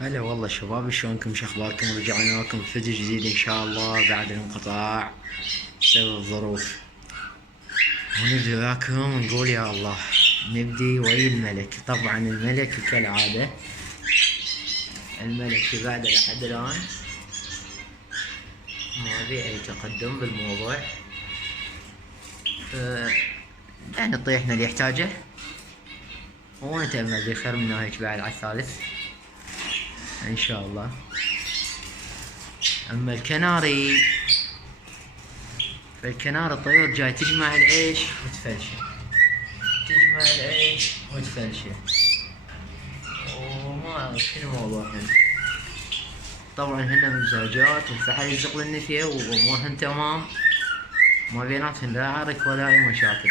هلا والله شباب، شلونكم؟ شو اخباركم؟ رجعنا لكم بفيديو جديد ان شاء الله بعد الانقطاع بسبب الظروف. ونبدي وياكم نقول يا الله. نبدي ويا الملك. طبعا الملك كالعادة، الملك في بعد لحد الان ما في اي تقدم بالموضوع. يعني طيحنا اللي يحتاجه ونتأمل بخير من هيك بعد على الثالث ان شاء الله. اما الكناري، فالكناري الطيور جاي تجمع العيش وتفلشه، تجمع العيش وتفلشه، وما اعرف شنو موضوعهن. طبعا هن مزعجات والفحل يزق للنفيه وامورهن تمام، ما بيناتهن لا عرك ولا اي مشاكل.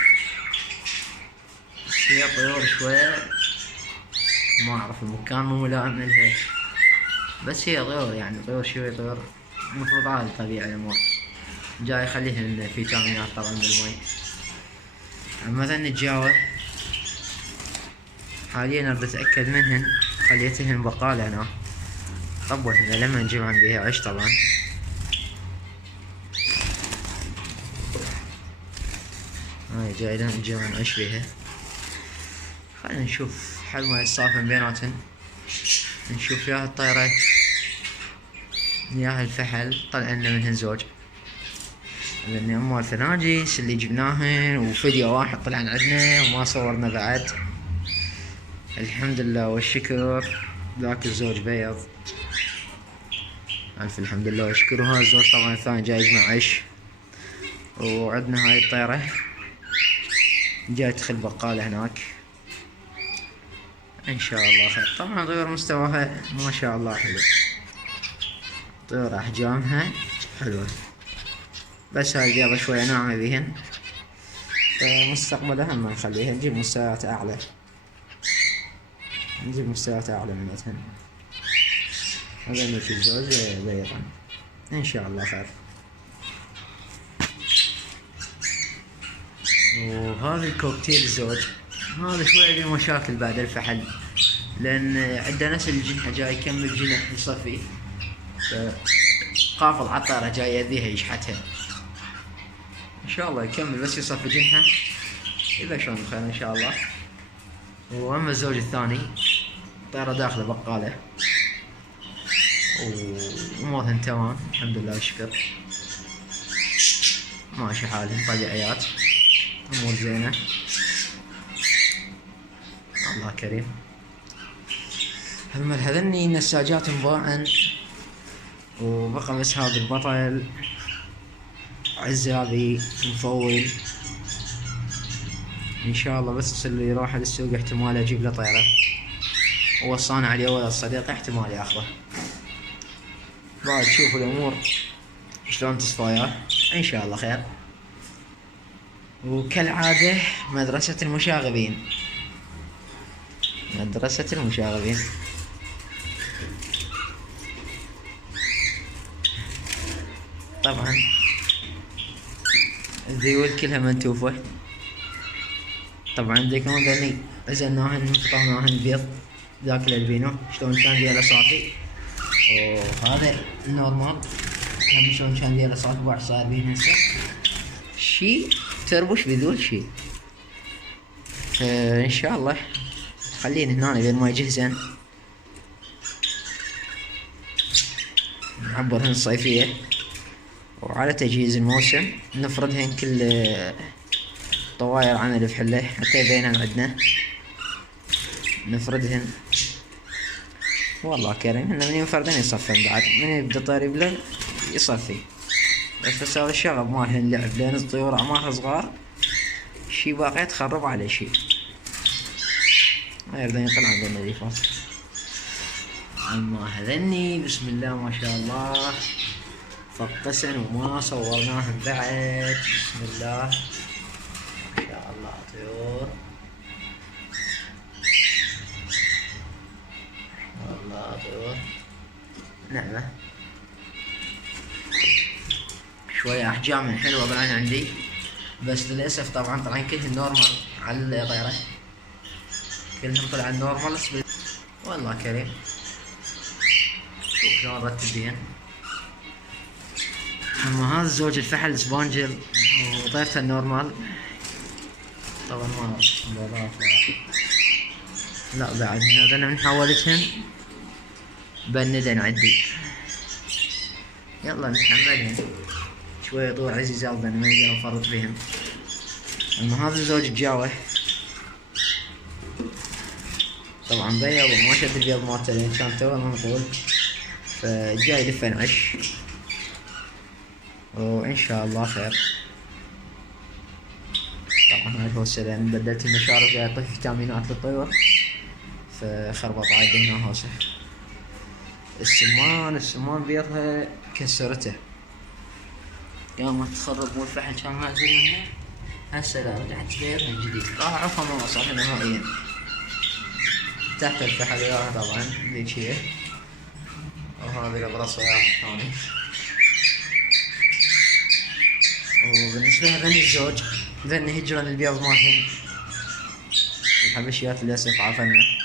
بس هي طيور شوية ما اعرف المكان مو ملائم لها، بس هي طيور يعني طيور شوية طيور المفروض عادي طبيعي الامور. جاي يخليهن فيتامينات طبعا بالمي. اما ذن الجاوة حاليا اريد اتأكد منهن، خليتهن بقالة انا طبعا لما نجمع بيها عيش طبعا. هاي جاي نجمع عيش بيها. خلينا نشوف حل ما يتصافن بيناتهن، نشوف ياها الطيرة ياها الفحل طلع لنا منهن زوج، لان اما الفناجيس اللي جبناهن وفيديو واحد طلع عندنا وما صورنا بعد. الحمد لله والشكر ذاك الزوج بيض، الف الحمد لله والشكر. وهذا الزوج طبعا الثاني جاي يجمع عيش. وعندنا هاي الطيرة جاي تدخل بقالة هناك ان شاء الله خير. طبعا طيور مستواها ما شاء الله حلو، طيور احجامها حلوة، بس هاي البيضة شوية ناعمة بيهن، فمستقبلا هم نخليها نجيب مستويات اعلى، نجيب مستويات اعلى منتهن. هذا نوش الزوج بيضا ان شاء الله خير. وهذا الكوكتيل الزوج هذا شوية فيه مشاكل بعد الفحل، لان عنده نفس الجنحة جاي يكمل جنح يصفي، قافل عطارة جاي يذيها يشحتها. ان شاء الله يكمل بس يصفي جنحة اذا شلون بخير ان شاء الله. واما الزوج الثاني طيرة داخله بقالة وامورهن تمام الحمد لله والشكر، ماشي حالهم طبيعيات، امور زينة الله كريم. هذني نساجات مباعن، وبقى بس هذا البطل عزابي مفول ان شاء الله. بس اللي يروح للسوق احتمال اجيب له طيرة، ووصانا عليه ولد صديقي احتمال ياخذه. بعد تشوفوا الامور شلون تصفى ان شاء الله خير. وكالعادة مدرسة المشاغبين، مدرسة المشاغبين. طبعا الذيول كلها منتوفة. طبعا ذيكم ذني عزلناهن فطرناهن بيض ذاك الالبينو شلون كان دياله صافي، وهذا النورمال هم شلون كان دياله صافي بعد صاير بيه هسه شي تربش بذول شي. ان شاء الله خلينا هنا بين ما يجهزن نعبرهن الصيفية، وعلى تجهيز الموسم نفردهن كل طواير عن الفحلة حتى يبينن عندنا نفردهن. والله كريم هن من ينفردن يصفن، بعد من يبدا طير يبلغ يصفي. بس هذا الشغب مالهن لعب، لان الطيور اعمارها صغار شي باقي تخرب على شي ما يرضى يطلع عند النظيفات. اما هذني بسم الله ما شاء الله فقسن وما صورناهم بعد. بسم الله ما شاء الله طيور والله طيور نعمة. شوية احجام حلوة طبعا عندي، بس للاسف طبعا طلعن كلهن نورمال على الطيرة، كلهم طلع نورمال. والله كريم شوف شلون رتبين. اما هذا زوج الفحل سبونجل وطيرته النورمال طبعا ما اعرف لا بعد هذا من حولتهن بندن عدي. يلا نتحملهن شوية طول عزيزة ما نقدر نفرط فيهم. اما هذا زوج الجاوة طبعا بيض وما شد البيض مالته لان كان توه منقول، فجاي يلف نعش وان شاء الله خير. طبعا هاي هوسة لان بدلت المشارب جاي اعطي فيتامينات للطيور فخربط عادي هنا هوسة. السمان بيضها كسرته قامت تخرب والفحل كان نازل منها. هسه لا رجعت بيض من جديد راح اعرفها ما وصلها نهائيا. تحت الفحل وياها طبعا ذيك هي، وهذه البرص وياها الثاني. وبالنسبة لهذني الزوج ذني هجرن البيض مالهن الحبشيات للأسف عافنا.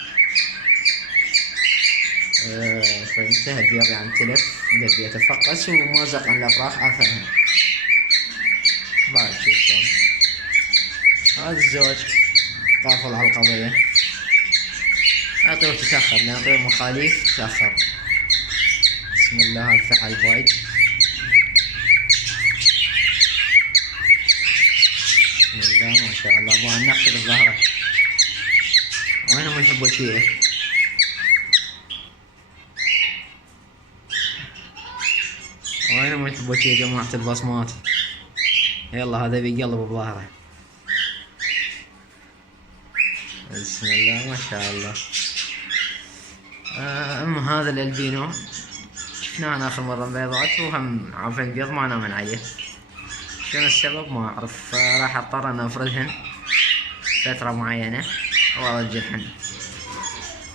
فانتهى البيض يعني تلف قد يتفقس وما زقن الأفراخ عافنها. بعد شوف شلون هذا الزوج قافل على القضية. أعطيه تتأخر لأن غير مخاليف تتأخر. بسم الله الفحل بايد. بسم الله ما شاء الله. ابغى نقفل الظهره. وينهم الحبوشية؟ وينهم الحبوشية يا جماعة البصمات؟ يلا هذا بيقلب بظهره. بسم الله ما شاء الله. اما هذا الالبينو شفناه اخر مرة بيضات وهم عارفين البيض ما نامن عليه. شنو السبب ما اعرف، فراح اضطر ان افردهن فترة معينة وارجعهن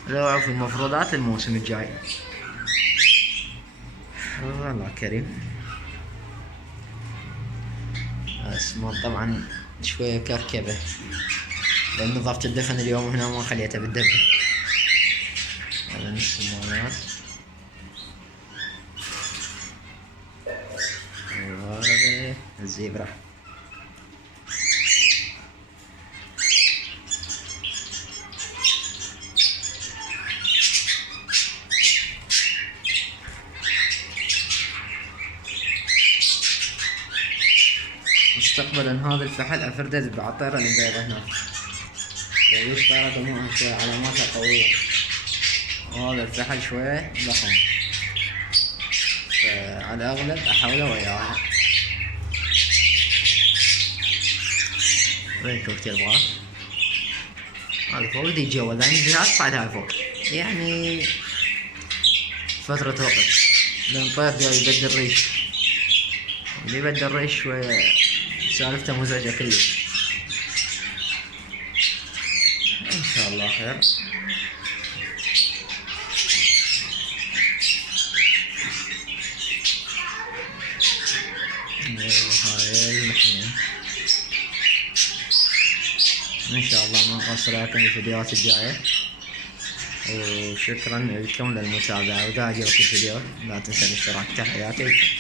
لو في المفروضات الموسم الجاي. الله كريم. السمان طبعا شوية كركبة لان نظافة الدفن اليوم هنا ما خليتها بالدبة. هذا نص السمانات. وهذا الزيبرا. مستقبلا هذا الفحل افرده بعطيره البيضة هناك ليش طارت دموعها شوية علاماتها قوية. وهذا الفحل شوية ضخم فعلى الاغلب احاوله وياها. وين شوفتي البغاء؟ هذا فوق دي جوا لان الجهاز صعد هاي فوق يعني فترة وقت لان طير جاي يبدل ريش. اللي يبدل ريش شوية سالفته مزعجة كلش. ان شاء الله خير. هاي المحمية ان شاء الله ما نقصر لكم الفيديوهات الجاية. وشكرا لكم للمتابعة واذا عجبك الفيديو لا تنسى الاشتراك. تحياتي.